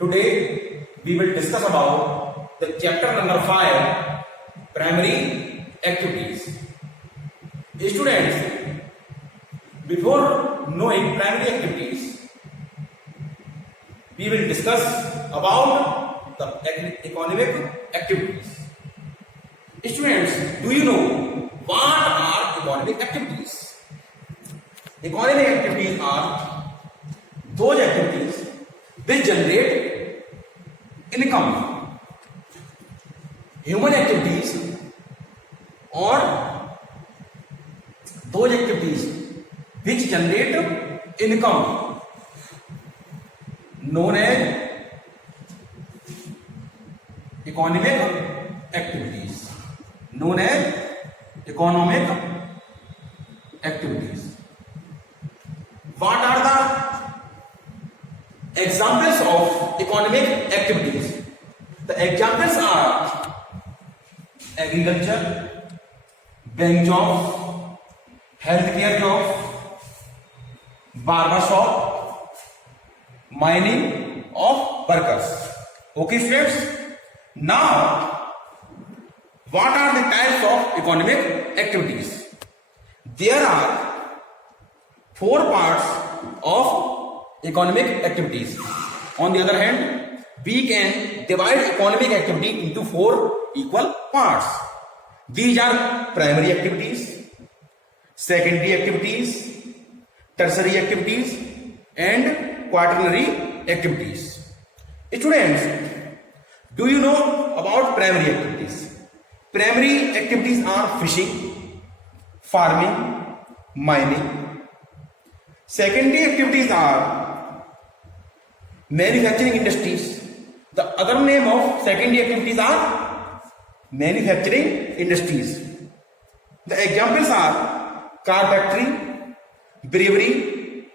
Today we will discuss about the chapter number 5, primary activities. Students, before knowing primary activities, we will discuss about the economic activities. Students, do you know what are economic activities? Economic activities are those activities which generate income. Human activities or those activities which generate income known as economic activities. Known as economic activities. What are the examples of economic activities? The examples are agriculture, bank job, healthcare job, barber shop, mining of workers. Okay, students. Now, what are the types of economic activities? There are 4 parts of economic activities. On the other hand, we can divide economic activity into 4 equal parts. These are primary activities, secondary activities, tertiary activities, and quaternary activities. Students, do you know about primary activities? Primary activities are fishing, farming, mining. Secondary activities are manufacturing industries. The other name of secondary activities are manufacturing industries. The examples are car factory, brewery.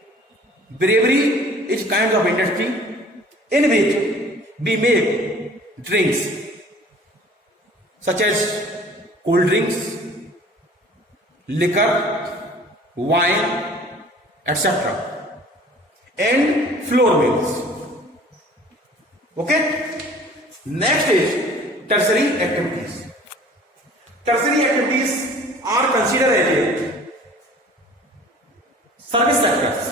Brewery is kind of industry in which we make drinks such as cold drinks, liquor, wine, etc. and flour mills. Okay? Next is tertiary activities. Tertiary activities are considered as a service sectors.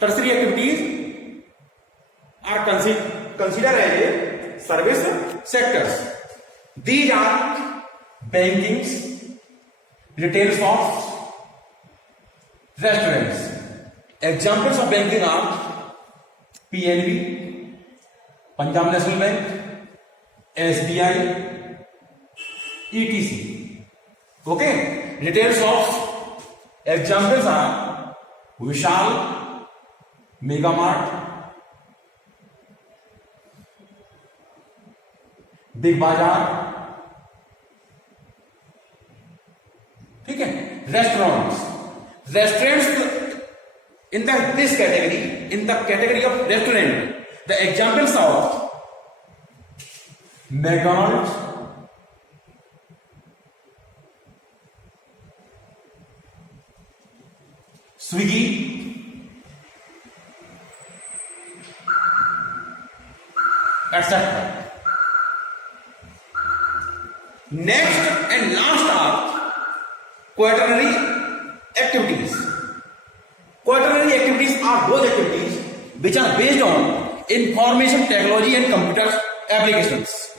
Tertiary activities are considered as a service sectors. These are bankings, retail shops, restaurants. Examples of banking are PNB, Punjab National Bank, SBI, etc. Okay? Retail shops. Examples are Vishal, Megamart, Big Bazaar. ठीक है? Restaurants. Restaurants in this category, in the category of restaurant, the examples of McDonald's, Swiggy, etc. Next and last are quaternary activities. Quaternary activities are those activities which are based on information technology and computer applications.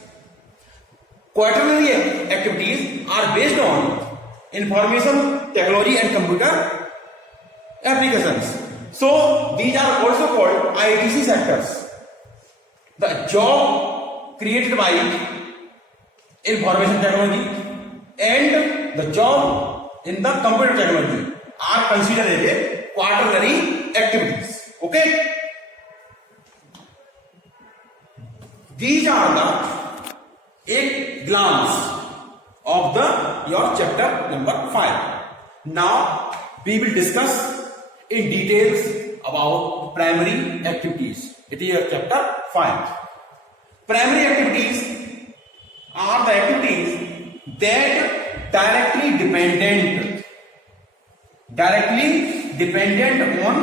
Quaternary activities are based on information technology and computer applications. So these are also called ITC sectors. The job created by information technology and the job in the computer technology are considered as a quaternary activities. Okay? These are the a glance of your chapter number 5. Now we will discuss in details about primary activities. It is your chapter 5. Primary activities are the activities that directly dependent on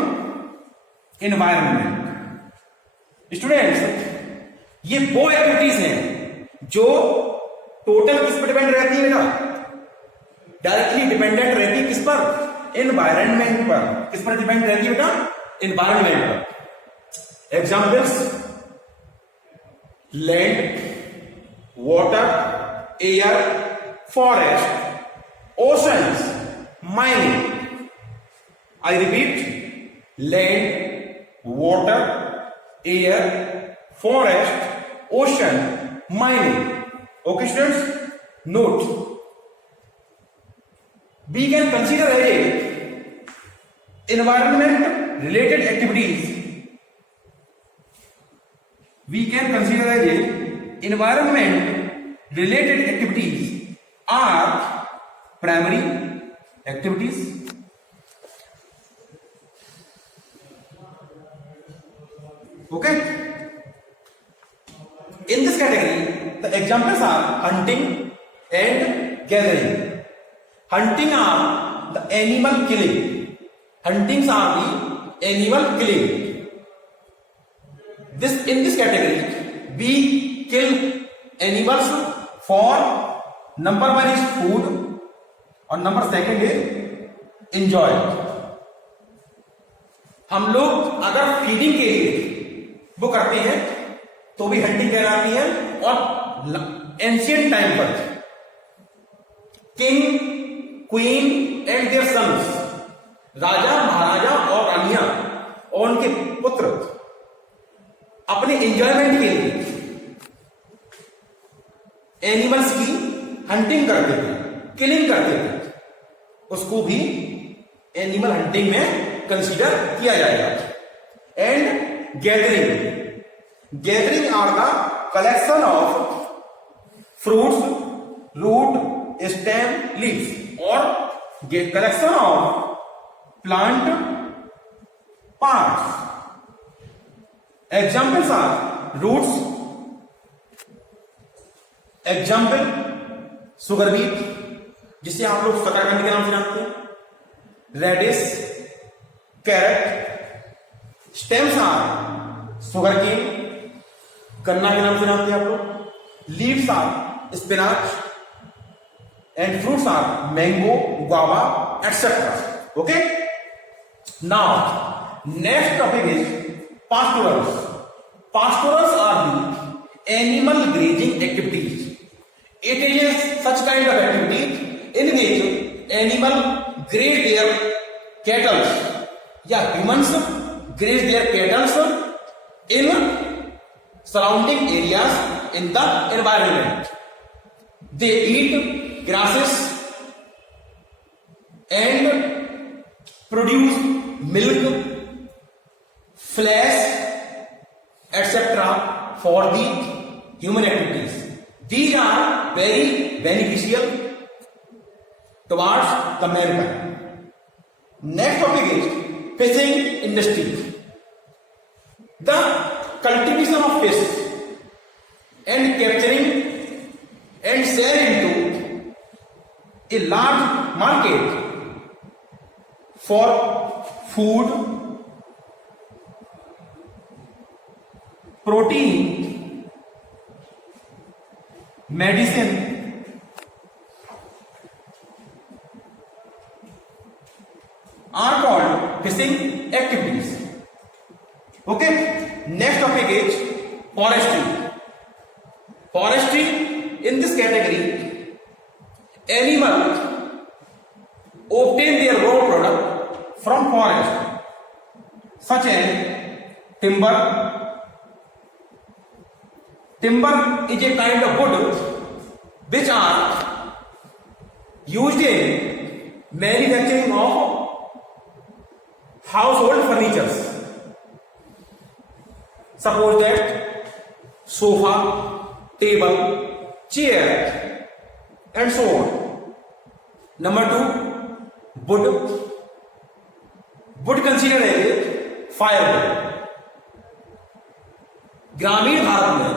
environment. Students, ये वो activities हैं जो total किस पर depend रहती है बेटा? Directly dependent रहती है किस पर? एनवायरनमेंट पर। किस पर डिपेंड रहती है बेटा? एनवायरनमेंट पर। Examples: land, water, air, forest, oceans, mining. I repeat: land, water, air, forest, ocean, mining. Okay students, note, we can consider as a environment related activities. We can consider as a environment related activities are primary activities, okay. In this category, the examples are hunting and gathering. Hunting are the animal killing. Huntings are the animal killing. In this category, we kill animals for number one is food और number second is enjoy. हम लोग अगर feeding के लिए वो करते हैं तो भी हंटिंग कहलाती है। और एंशियंट टाइम पर king, queen and their sons, राजा, महाराजा और रानियां और उनके पुत्र अपने एंजॉयमेंट के लिए एनिमल्स की हंटिंग करते थे, किलिंग करते थे। उसको भी एनिमल हंटिंग में कंसीडर किया जाएगा। And gathering, gathering are the collection of fruits, root, stem, leaves or collection of plant parts. Examples are roots, example sugar beet जिसे आप लोग शकरकंद के नाम से जानते हैं, radish, carrot, stems are sugar cane गन्ना के नाम से जानते हैं आप लोग, leaves are spinach and fruits are mango, guava etcetera. Okay, now next topic is pastorals. Pastorals are the animal grazing activities. It is such kind of activity in which animal graze their cattle या humans graze their cattle in surrounding areas in the environment. They eat grasses and produce milk, flesh, etc. for the human activities. These are very beneficial towards the mankind. Next topic is fishing industry. The cultivation of fish and capturing and selling into a large market for food, protein, medicine, are called fishing activities. Okay, next topic is forestry. Forestry, in this category, animals obtain their raw product from forest, such as timber. Timber is a kind of wood which are used in manufacturing of household furnitures. Suppose that sofa, table, chair, and so on. Number two, wood. Wood considered as firewood. ग्रामीण भारत में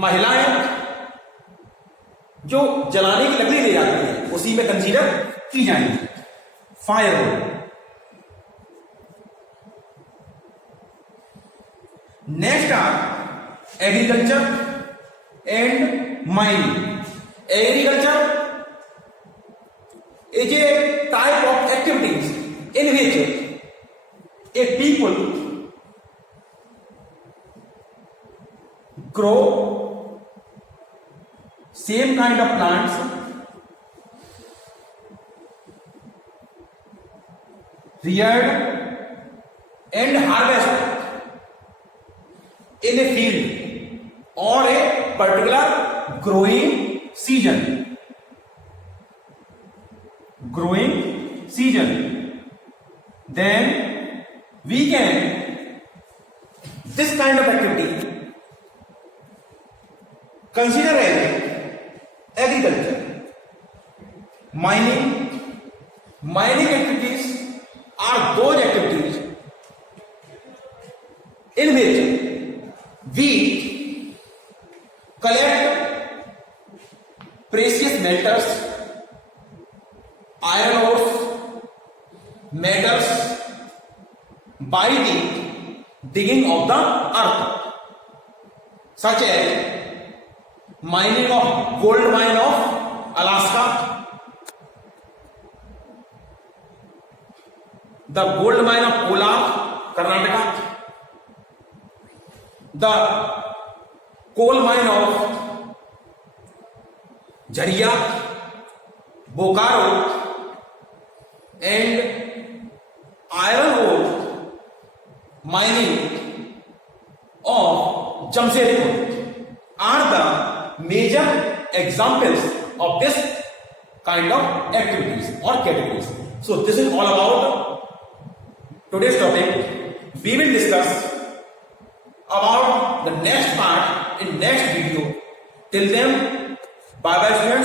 महिलाएं जो जलाने की लकड़ी ले जाती है उसी में कंसीडर की जाएंगी firewood. Next are agriculture and mining. Agriculture is a type of activities in which a people grow same kind of plants, reared and harvest in a field or a particular growing season. Then we can this kind of activity consider as agriculture. Mining activities are those activities in which we collect precious metals, iron ores, metals by the digging of the earth, such as mining of gold mine of Alaska, the gold mine of Kolar, Karnataka, the coal mine of Jharia, Bokaro, and iron ore mining of Jamshedpur are the major examples of this kind of activities or categories. So this is all about today's topic. We will discuss about the next part in next video. Till then, bye bye students.